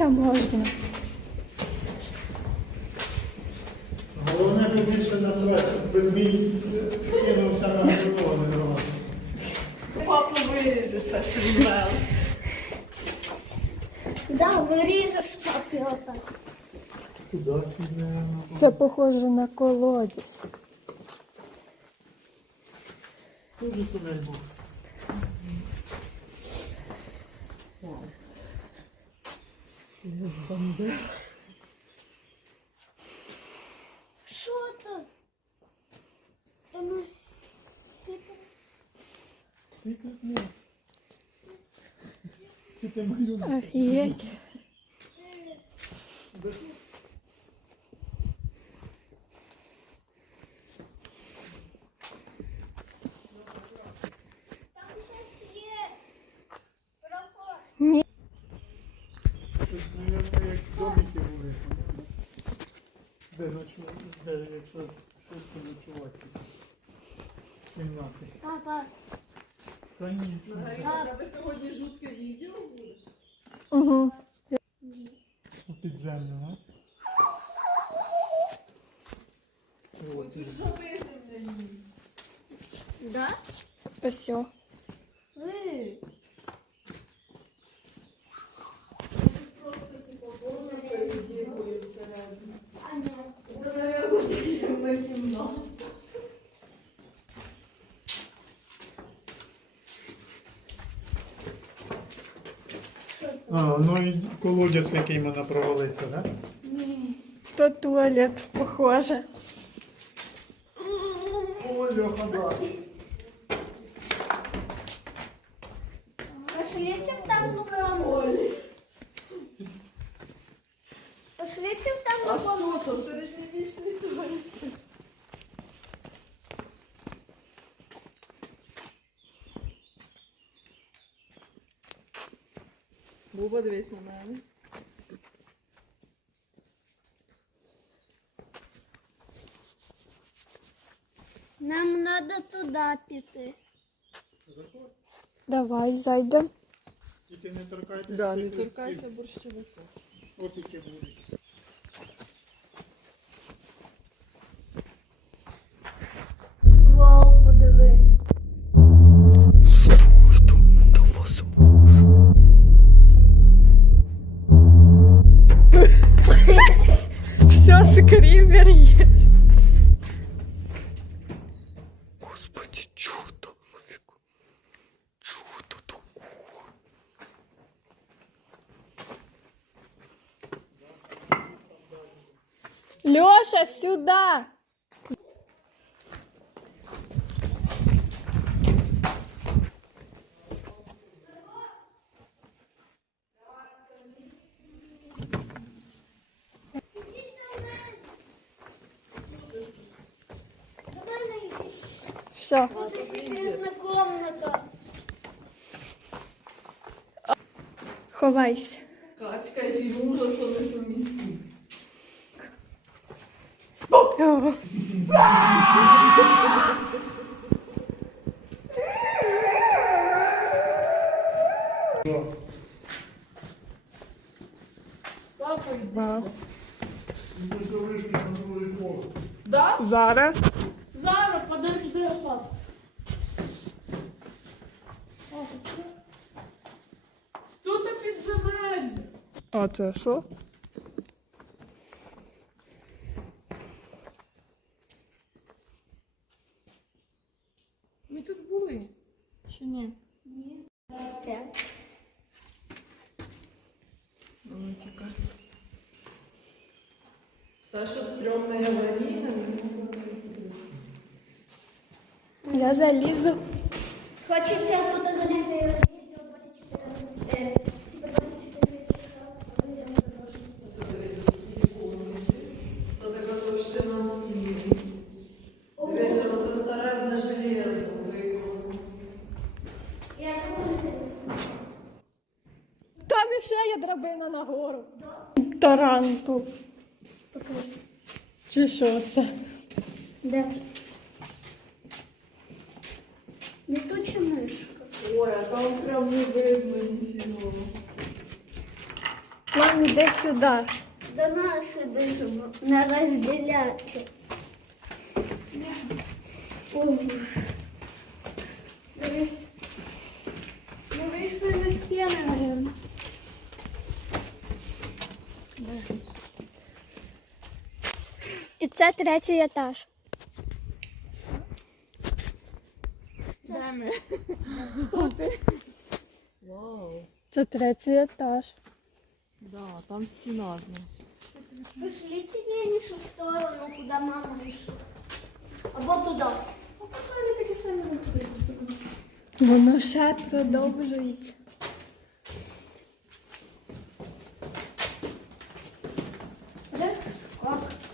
покотитися можна. Головне побільше насрати, щоб ведмідь кинувся на готове дрова. Папу виріжеш, так що він вел. Да, виріжеш папі отак. Куди? Це похоже на колодязь. Дуже туди був. З бандер. Що то? Та ми всі там- Секрет не. Чи ти малюнок? Офігеть. Там щось є. Проход. Ні. Мабуть, як домики були. Де ночу, де якщо щось ночувати. Кімнати. Папа, Та ні. У тебе сьогодні жутке відео буде? Угу. У підземну, а? О, Тут жаби земляні. да? Ось. о. Ви. Тут просто типу голову передіркою всередині. А ні. Це, мабуть, таємна кімната. А, ну колодязь, в який можна провалитися, так? Да? То туалет похоже. О, Льоха, да. Пошлите в тамну комнату. Пошлите в комнату. що то? Середньовічний туалет. Буба, дивись на мене. Нам треба туди піти. Заходь. Давай зайдемо. Тільки не торкайтеся. Да, не торкайся борщовика. Ось які будуть. Вау, подиви. Все, скрімер є. Леша, сюда! Давай найди. Все. Тут секретна комната. Ховайся. Качка і фільм ужасу несумістимі. Вау. Да? Зараз. Зараз, подожди, папа. Тут підземелля. А це що? Ми тут були. Чи ні? Ні. Ну, чекай. Все, що стрьомне і аварійне, Я залізу. Хочеться тут залізти і розглядіти 24, е, типа 24 часа, коли це не запрошено. Це така товщина стіни. Дивись, що це старезне железо виконано. Я думаю, Там іще є драбина нагору. Таранту. Чи що це? де? Летуча мишка. Ой, а там прям не видно ніфіга. Мам, іди сюди. До нас ідеш не розділяти. Дивись. Ми вийшли на стіни, мабуть. І це третій етаж. Це третій етаж. Да, там стіна, значить. Пошлите в іншу сторону, куди мама йшла. Або туди. А потім такі самі виходять. Воно ще продовжується.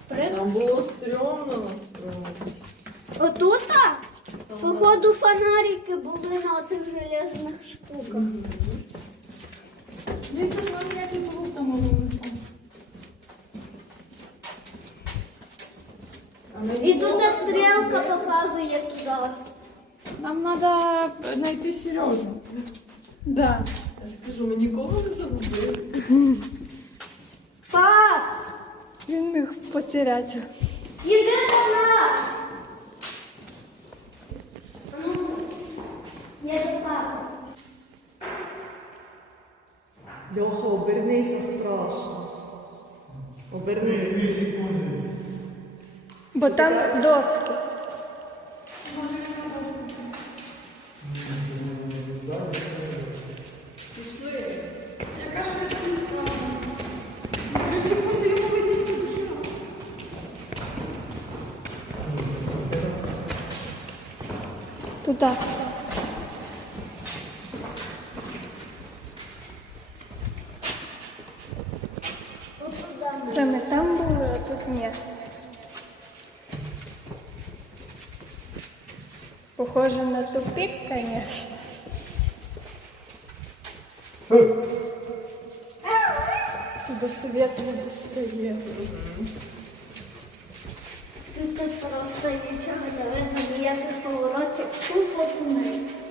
Там було стрьомно насправді. Отут, походу, фонарики були на оцих железних штуках. І тут стрілка показує туди. Нам треба знайти Сережу. Да. Я ж кажу, ми нікого не загубили. Пап, Він міг потерятися. іди до нас. Ну, я до папи. Льоха, обернися страшно. Обернися. Бо там доски. Туди. Це ми там були, а тут ні. Похоже тупик, конечно. Туди свет не достає. Тут просто нічого не видно, ніяких поворотів. Тупо тунель.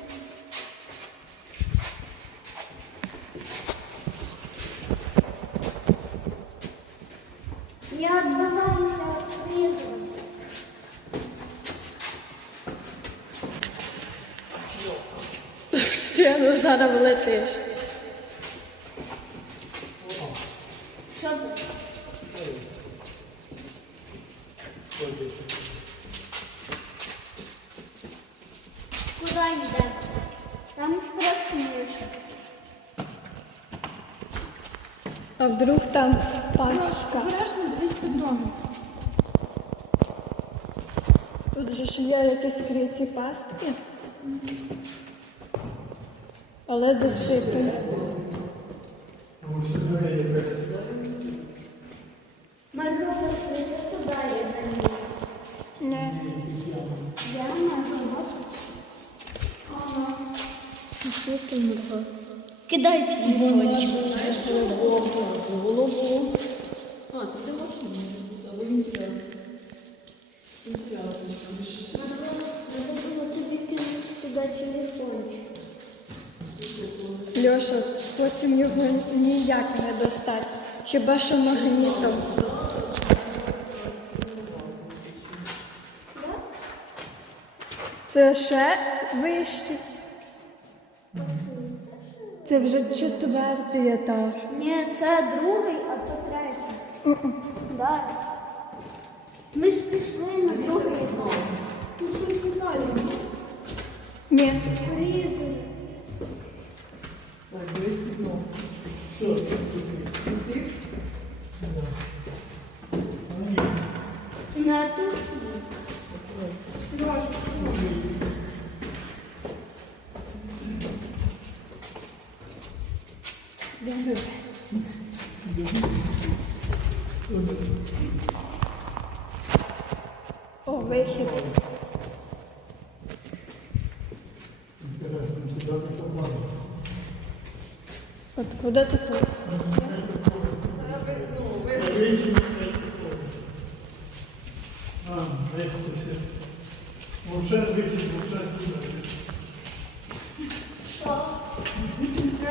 зараз влетиш. Що це? Куди йде? Там страшніше. А вдруг там пастка? Обережно дивись під домик. Тут же ж є якісь криті пастки. Але засипані. Марго, сліди туди я заліз. Не. Я Марго. Кидай телефончик. Знаєш, що було? Було, було. А, це де машина, а вентиляція. Вентиляція, там більше. Надо було тобі кинути туди телефончик. Льоша, потім його ніяк не достати. Хіба що магнітом. Це ще вище. Це вже четвертий етаж. Ні, це другий, а то третій. Далі. Ми ж пішли на другий етаж. Тут щось не далі. Ні. Різали. О, вихід. Откуда тут росте? А, вихід.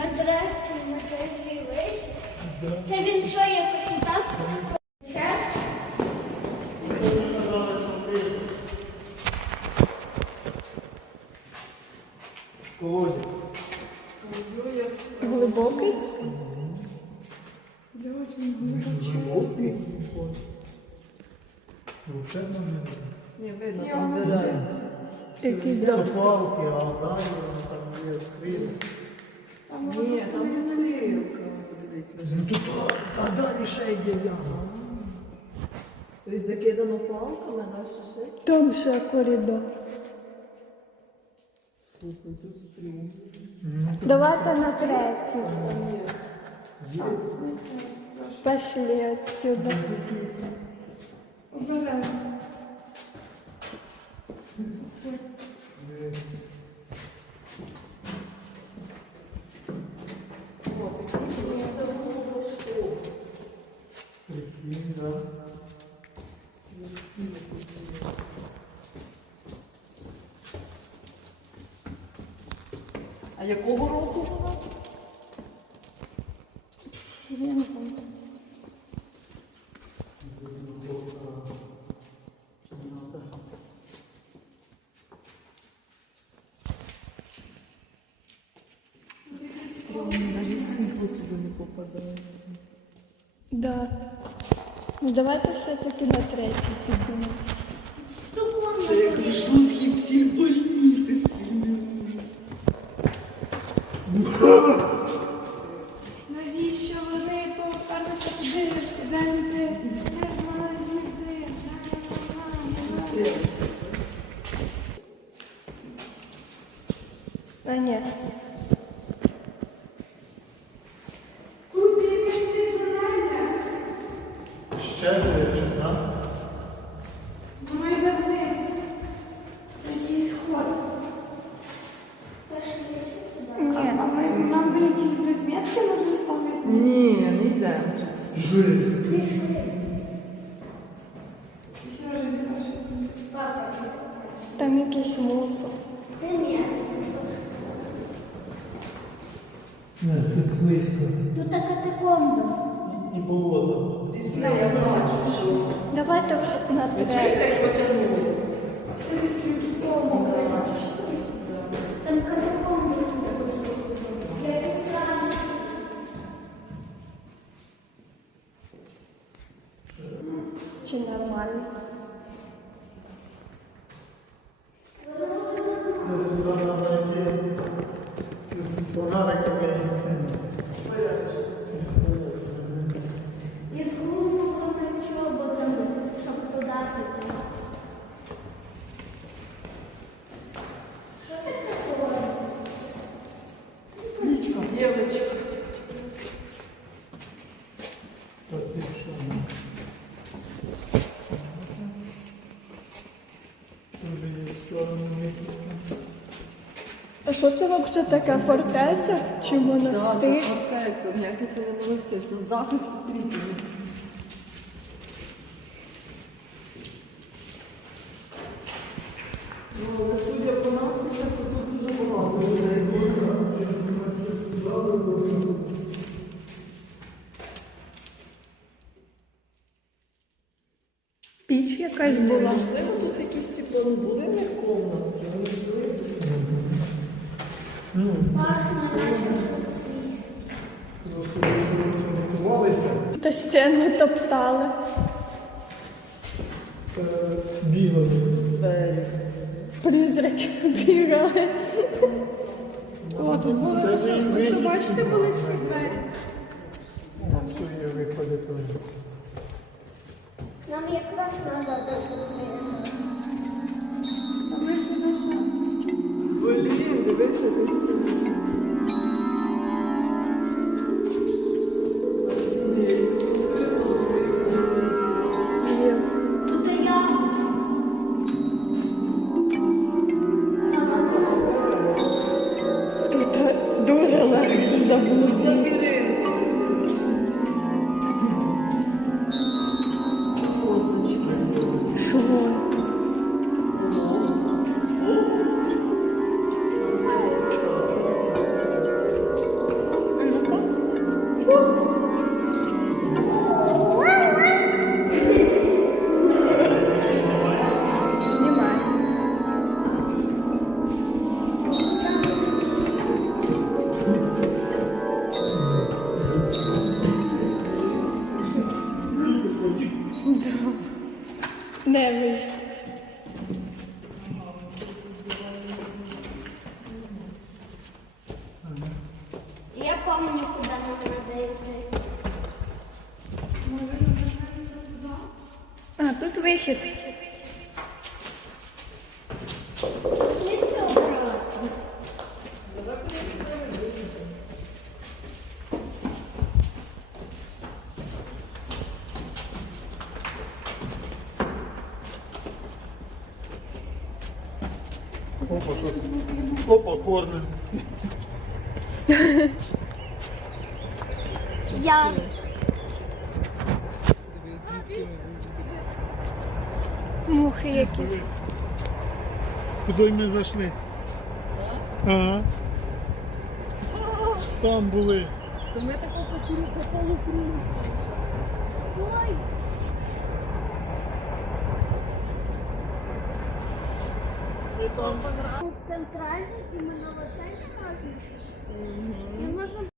Це він що, якось? Не видно, там. Якийсь Це дом. палки, а далі там є відкрито. Ні, там. Подивись. Ну тут, а далі ще йде яма. Тобто закидано палками, да, ще ще? Там ще коридор. Слухай, тут стрім. Давайте на третій. Пошли отсюда. Да. А якого року вона? Туди. Да. Ну давайте все-таки на третій піднімемося. Жив. Там якийсь мусор. Ти ні. Не, тут слизько. Тут катакомби. І болото. Пішли, я бачу, що. Давайте на третій. потягнули. Там з цим. І з головного чоботами, щоб подати. Що ти таке? Дівчинка. Так, якщо ми. Дуже є в сторону вихід. А що це взагалі така фортеця чи монастир? Це ніяке це не монастир, це захист. Ну, судя по надписах, то тут дуже багато людей. Піч якась була. Можливо, тут якісь ну, були в них комнатки. Ну, просто якщо ви готувалися, Та стіни топтали. це. Двері. Призраки бігали. О, тут були Ви бачите, були всі двері. Все, є виходить. Нам якраз треба допомогти. Помню, куди нам треба йти. А, тут вихід. Я. Мухи якісь. Куди ми зайшли? Ага. Там були. То ми тако по кругу, по полукругу. Ой. Центральний центрі можна? Не можна